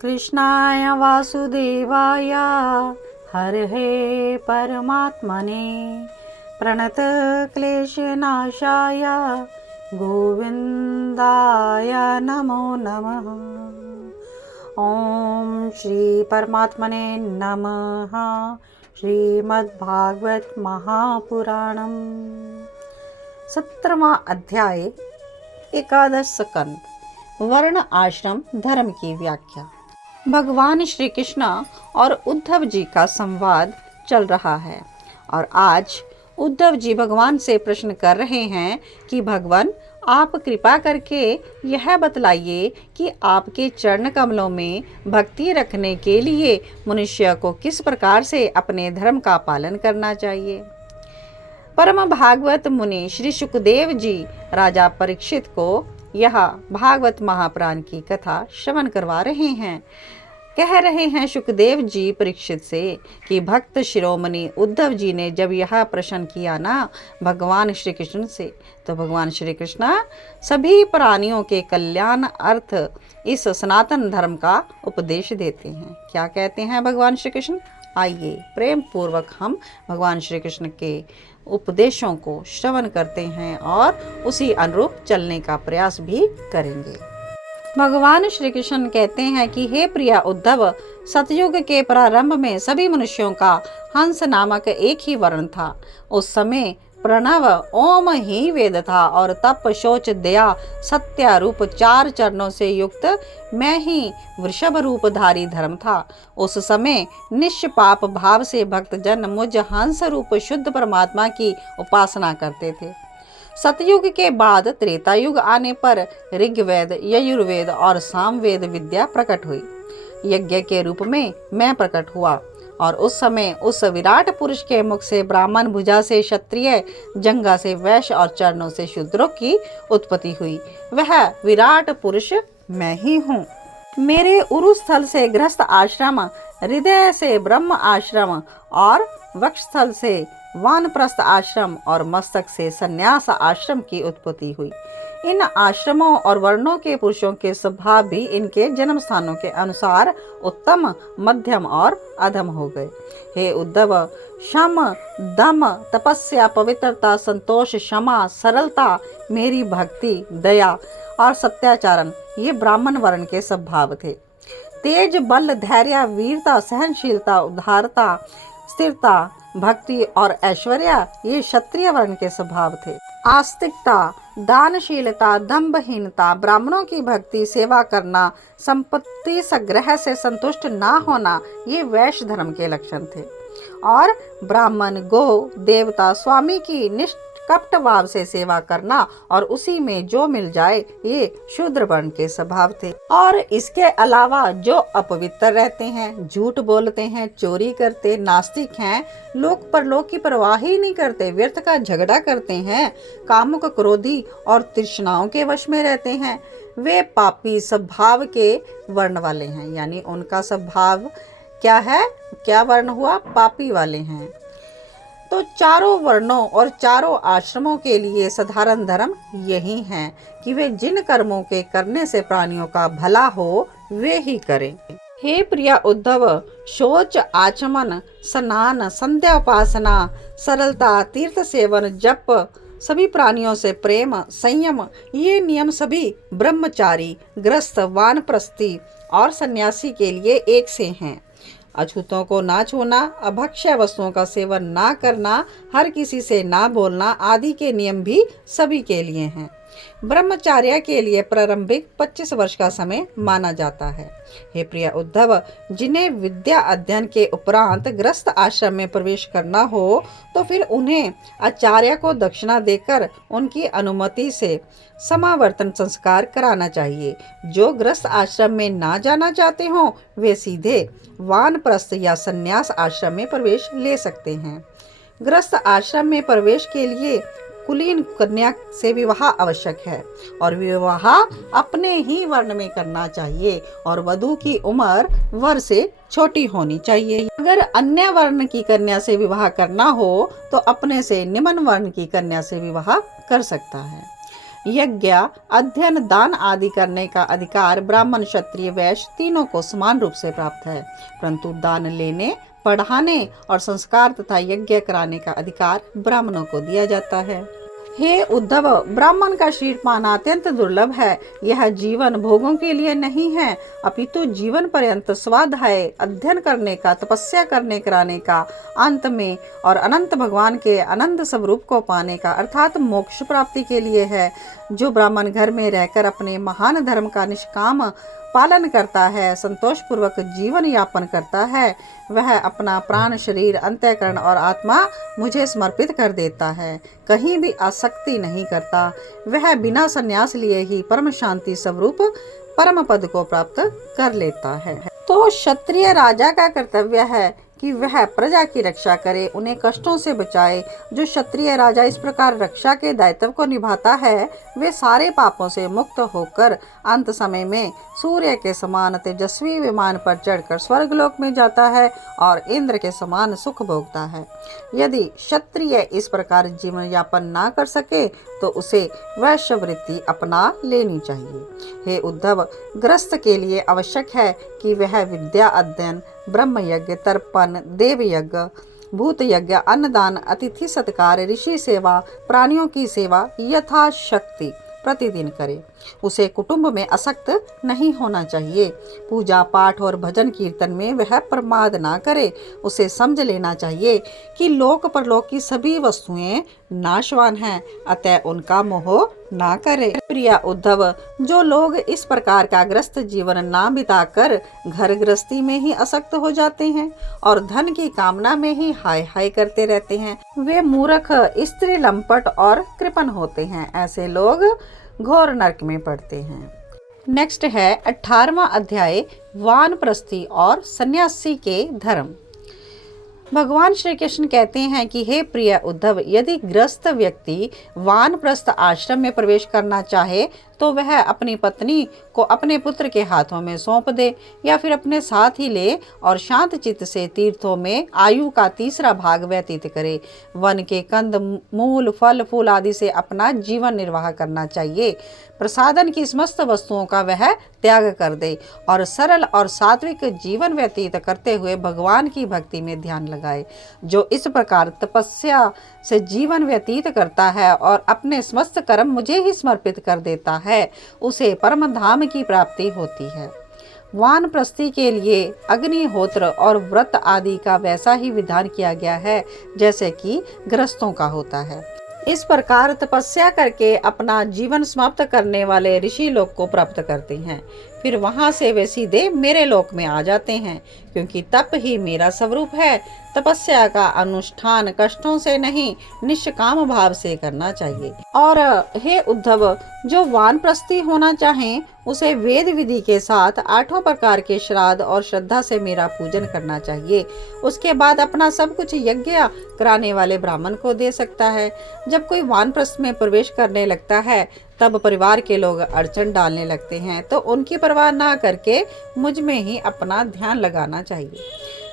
कृष्णाय वासुदेवाय हरहे परमात्मने प्रणतक्लेशनाशाय गोविन्दाय नमो नमः। ओम श्री परमात्मने नमः। श्रीमद्भागवत महापुराणम 17वां अध्याय एकादश स्कंद वर्ण आश्रम धर्म की व्याख्या। भगवान श्री कृष्ण और उद्धव जी का संवाद चल रहा है और आज उद्धव जी भगवान से प्रश्न कर रहे हैं कि भगवान आप कृपा करके यह बतलाइए कि आपके चरण कमलों में भक्ति रखने के लिए मनुष्य को किस प्रकार से अपने धर्म का पालन करना चाहिए। परम भागवत मुनि श्री सुखदेव जी राजा परीक्षित को यह भागवत महापुराण की कथा श्रवण करवा रहे हैं। कह रहे हैं सुखदेव जी परीक्षित से कि भक्त शिरोमणि उद्धव जी ने जब यह प्रश्न किया ना भगवान श्री कृष्ण से, तो भगवान श्री कृष्ण सभी प्राणियों के कल्याण अर्थ इस सनातन धर्म का उपदेश देते हैं। क्या कहते हैं भगवान श्री कृष्ण? आइए प्रेम पूर्वक हम भगवान श्री कृष्ण के उपदेशों को श्रवण करते हैं और उसी अनुरूप चलने का प्रयास भी करेंगे। भगवान श्री कृष्ण कहते हैं कि हे प्रिय उद्धव, सतयुग के प्रारंभ में सभी मनुष्यों का हंस नामक एक ही वर्ण था। उस समय प्रणव ओम ही वेद था और तप शौच दया सत्य रूप 4 चरणों से युक्त मैं ही वृषभ रूपधारी धर्म था। उस समय निष्पाप भाव से भक्तजन मुझ हंस रूप शुद्ध परमात्मा की उपासना करते थे। सतयुग के बाद त्रेता युग आने पर ऋग्वेद यजुर्वेद और सामवेद विद्या प्रकट हुई। यज्ञ के रूप में मैं प्रकट हुआ और उस समय उस विराट पुरुष के मुख से ब्राह्मण, भुजा से क्षत्रिय, जंघा से वैश्य और चरणों से शूद्रों की उत्पत्ति हुई। वह विराट पुरुष मैं ही हूँ। मेरे उरुस्थल से गृहस्थ आश्रम, हृदय से ब्रह्म आश्रम और वक्षस्थल से वानप्रस्थ आश्रम और मस्तक से संन्यास आश्रम की उत्पत्ति हुई। इन आश्रमों और वर्णों के पुरुषों के स्वभाव भी इनके जन्म स्थानों के अनुसार उत्तम, मध्यम और अधम हो गए। हे उद्धव, शम, दम, तपस्या, पवित्रता, संतोष, क्षमा, सरलता, मेरी भक्ति, दया और सत्याचरण ये ब्राह्मण वर्ण के स्वभाव थे। तेज, बल, धैर्य, वीरता, सहनशीलता, उदारता, स्थिरता, भक्ति और ऐश्वर्य ये क्षत्रिय वर्ण के स्वभाव थे। आस्तिकता, दानशीलता, दंभहीनता, ब्राह्मणों की भक्ति, सेवा करना, संपत्ति संग्रह से संतुष्ट ना होना ये वैश्य धर्म के लक्षण थे। और ब्राह्मण, गो, देवता, स्वामी की निष्कपट भाव से सेवा करना और उसी में जो मिल जाए ये शूद्र वर्ण के स्वभाव थे। और इसके अलावा जो अपवित्र रहते हैं, झूठ बोलते हैं, चोरी करते, नास्तिक हैं, लोक परलोक की परवाह ही नहीं करते, व्यर्थ का झगड़ा करते हैं, कामुक, क्रोधी और तृष्णाओं के वश में रहते हैं, वे पापी स्वभाव के वर्ण वाले हैं। यानी उनका स्वभाव क्या है? क्या वर्ण हुआ? पापी वाले हैं। तो चारों वर्णों और चारों आश्रमों के लिए साधारण धर्म यही है कि वे जिन कर्मों के करने से प्राणियों का भला हो वे ही करें। हे प्रिय उद्धव, शौच, आचमन, स्नान, संध्या उपासना, सरलता, तीर्थ सेवन, जप, सभी प्राणियों से प्रेम, संयम ये नियम सभी ब्रह्मचारी, गृहस्थ, वानप्रस्थी और सन्यासी के लिए एक से हैं। अछूतों को ना छूना, अभक्ष्य वस्तुओं का सेवन ना करना, हर किसी से ना बोलना आदि के नियम भी सभी के लिए हैं। ब्रह्मचार्य के लिए प्रारंभिक 25 वर्ष का समय माना जाता है। हे प्रिय उद्धव, जिन्हें विद्या अध्ययन के उपरांत गृहस्थ आश्रम में प्रवेश करना हो तो फिर उन्हें आचार्य को दक्षिणा देकर उनकी अनुमति से समावर्तन संस्कार कराना चाहिए। जो गृहस्थ आश्रम में ना जाना चाहते हो वे सीधे वानप्रस्थ या संन्यास आश्रम में प्रवेश ले सकते हैं। गृहस्थ आश्रम में प्रवेश के लिए कुलीन कन्या से विवाह आवश्यक है और विवाह अपने ही वर्ण में करना चाहिए और वधू की उम्र वर से छोटी होनी चाहिए। अगर अन्य वर्ण की कन्या से विवाह करना हो तो अपने से निम्न वर्ण की कन्या से विवाह कर सकता है। यज्ञ, अध्ययन, दान आदि करने का अधिकार ब्राह्मण, क्षत्रिय, वैश्य तीनों को समान रूप से प्राप्त है, परंतु दान लेने, पढ़ाने और संस्कार तथा यज्ञ कराने का अधिकार ब्राह्मणों को दिया जाता है। हे उद्धव, ब्राह्मण का शरीर पाना अत्यंत दुर्लभ है। यह जीवन भोगों के लिए नहीं है, अपितु जीवन पर्यंत स्वाध्याय, अध्ययन करने का, तपस्या करने कराने का, अंत में और अनंत भगवान के अनंत स्वरूप को पाने का अर्थात मोक्ष प्राप्ति के लिए है। जो ब्राह्मण घर में रहकर अपने महान धर्म का निष्काम पालन करता है, संतोष पूर्वक जीवन यापन करता है, वह अपना प्राण, शरीर, अंतःकरण और आत्मा मुझे समर्पित कर देता है, कहीं भी आसक्ति नहीं करता। वह बिना संन्यास लिए ही परम शांति स्वरूप परम पद को प्राप्त कर लेता है। तो क्षत्रिय राजा का कर्तव्य है कि वह प्रजा की रक्षा करे, उन्हें कष्टों से बचाए। जो क्षत्रिय राजा इस प्रकार रक्षा के दायित्व को निभाता है, वे सारे पापों से मुक्त होकर अंत समय में सूर्य के समान तेजस्वी विमान पर चढ़कर स्वर्गलोक में जाता है और इंद्र के समान सुख भोगता है। यदि क्षत्रिय इस प्रकार जीवन यापन ना कर सके तो उसे वैश्यवृत्ति अपना लेनी चाहिए। हे उद्धव, गृहस्थ के लिए आवश्यक है कि वह विद्या अध्ययन, ब्रह्म यज्ञ, तर्पण, देव यज्ञ, भूत यज्ञ, अन्नदान, अतिथि सत्कार, ऋषि सेवा, प्राणियों की सेवा यथाशक्ति प्रतिदिन करे। उसे कुटुंब में आसक्त नहीं होना चाहिए। पूजा पाठ और भजन कीर्तन में वह प्रमाद ना करे। उसे समझ लेना चाहिए कि लोक परलोक की सभी वस्तुएं नाशवान हैं, अतः उनका मोह ना करे। प्रिय उद्धव, जो लोग इस प्रकार का ग्रस्त जीवन ना बिताकर घर गृहस्थी में ही आसक्त हो जाते हैं और धन की कामना में ही हाय हाय करते रहते हैं, वे मूर्ख, स्त्री, लंपट और कृपण होते हैं। ऐसे लोग घोर नरक में पड़ते हैं। नेक्स्ट है 18वां अध्याय, वानप्रस्थी और सन्यासी के धर्म। भगवान श्री कृष्ण कहते हैं कि हे प्रिय उद्धव, यदि गृहस्थ व्यक्ति वानप्रस्थ आश्रम में प्रवेश करना चाहे तो वह अपनी पत्नी को अपने पुत्र के हाथों में सौंप दे या फिर अपने साथ ही ले और शांत चित्त से तीर्थों में आयु का तीसरा भाग व्यतीत करे। वन के कंद मूल, फल फूल आदि से अपना जीवन निर्वाह करना चाहिए। प्रसादन की समस्त वस्तुओं का वह त्याग कर दे और सरल और सात्विक जीवन व्यतीत करते हुए भगवान की भक्ति में ध्यान लगाए। जो इस प्रकार तपस्या से जीवन व्यतीत करता है और अपने समस्त कर्म मुझे ही समर्पित कर देता है, उसे परम धाम की प्राप्ति होती है। वानप्रस्थी के लिए अग्निहोत्र और व्रत आदि का वैसा ही विधान किया गया है जैसे कि गृहस्थों का होता है। इस प्रकार तपस्या करके अपना जीवन समाप्त करने वाले ऋषि लोक को प्राप्त करते हैं। फिर वहां से वे सीधे मेरे लोक में आ जाते हैं, क्योंकि तप ही मेरा स्वरूप है। तपस्या का अनुष्ठान कष्टों से नहीं, निष्काम भाव से करना चाहिए। और हे उद्धव, जो वानप्रस्थी होना चाहे उसे वेद विधि के साथ 8 प्रकार के श्राद्ध और श्रद्धा से मेरा पूजन करना चाहिए। उसके बाद अपना सब कुछ यज्ञ कराने वाले ब्राह्मण को दे सकता है। जब कोई वानप्रस्थ में प्रवेश करने लगता है तब परिवार के लोग अड़चन डालने लगते हैं, तो उनकी परवाह ना करके मुझ में ही अपना ध्यान लगाना चाहिए।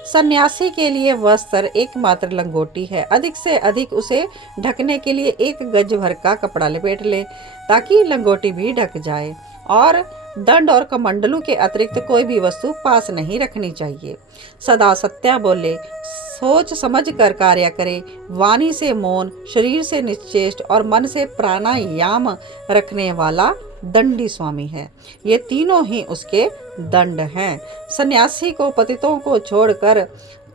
सन्यासी के लिए वस्त्र एकमात्र लंगोटी है। अधिक से अधिक उसे ढकने के लिए 1 गज भर का कपड़ा लपेट ले ताकि लंगोटी भी ढक जाए। और दंड और कमंडलू के अतिरिक्त कोई भी वस्तु पास नहीं रखनी चाहिए। सदा सत्य बोले, सोच समझ कर कार्य करे, वाणी से मौन, शरीर से निश्चेष्ट और मन से प्राणायाम रखने वाला दंडी स्वामी है। ये तीनों ही उसके दंड हैं। सन्यासी को पतितों को छोड़कर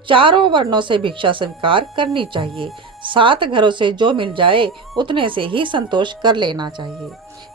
चारों वर्णों से भिक्षा स्वीकार करनी चाहिए। 7 घरों से जो मिल जाए उतने से ही संतोष कर लेना चाहिए।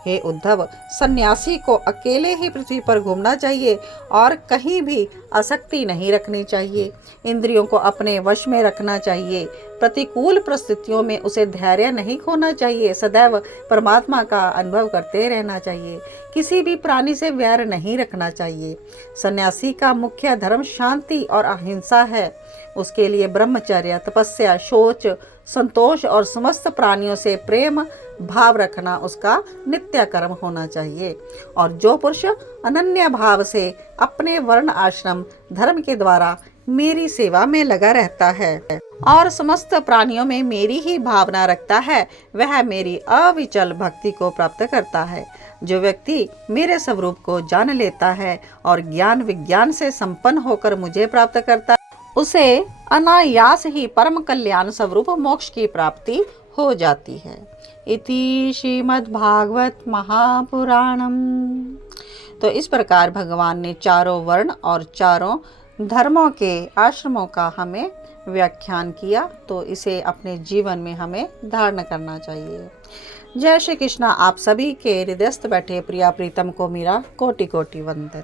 हे उद्धव, सन्यासी को अकेले ही पृथ्वी पर घूमना चाहिए और कहीं भी आसक्ति नहीं रखनी चाहिए। इंद्रियों को अपने वश में रखना चाहिए। प्रतिकूल परिस्थितियों में उसे धैर्य नहीं खोना चाहिए। सदैव परमात्मा का अनुभव करते रहना चाहिए। किसी भी प्राणी से वैर नहीं रखना चाहिए। सन्यासी का मुख्य धर्म शांति और अहिंसा है। उसके लिए ब्रह्मचर्य, तपस्या, शौच, संतोष और समस्त प्राणियों से प्रेम भाव रखना उसका नित्य कर्म होना चाहिए। और जो पुरुष अनन्य भाव से अपने वर्ण आश्रम धर्म के द्वारा मेरी सेवा में लगा रहता है और समस्त प्राणियों में मेरी ही भावना रखता है, वह मेरी अविचल भक्ति को प्राप्त करता है। जो व्यक्ति मेरे स्वरूप को जान लेता है और ज्ञान विज्ञान से संपन्न होकर मुझे प्राप्त करता है, उसे अनायास ही परम कल्याण स्वरूप मोक्ष की प्राप्ति हो जाती है। इति श्रीमद्भागवत महापुराणम। तो इस प्रकार भगवान ने चारों वर्ण और चारों धर्मों के आश्रमों का हमें व्याख्यान किया, तो इसे अपने जीवन में हमें धारण करना चाहिए। जय श्री कृष्णा। आप सभी के हृदयस्थ बैठे प्रिया प्रीतम को मेरा कोटि कोटि वंदन।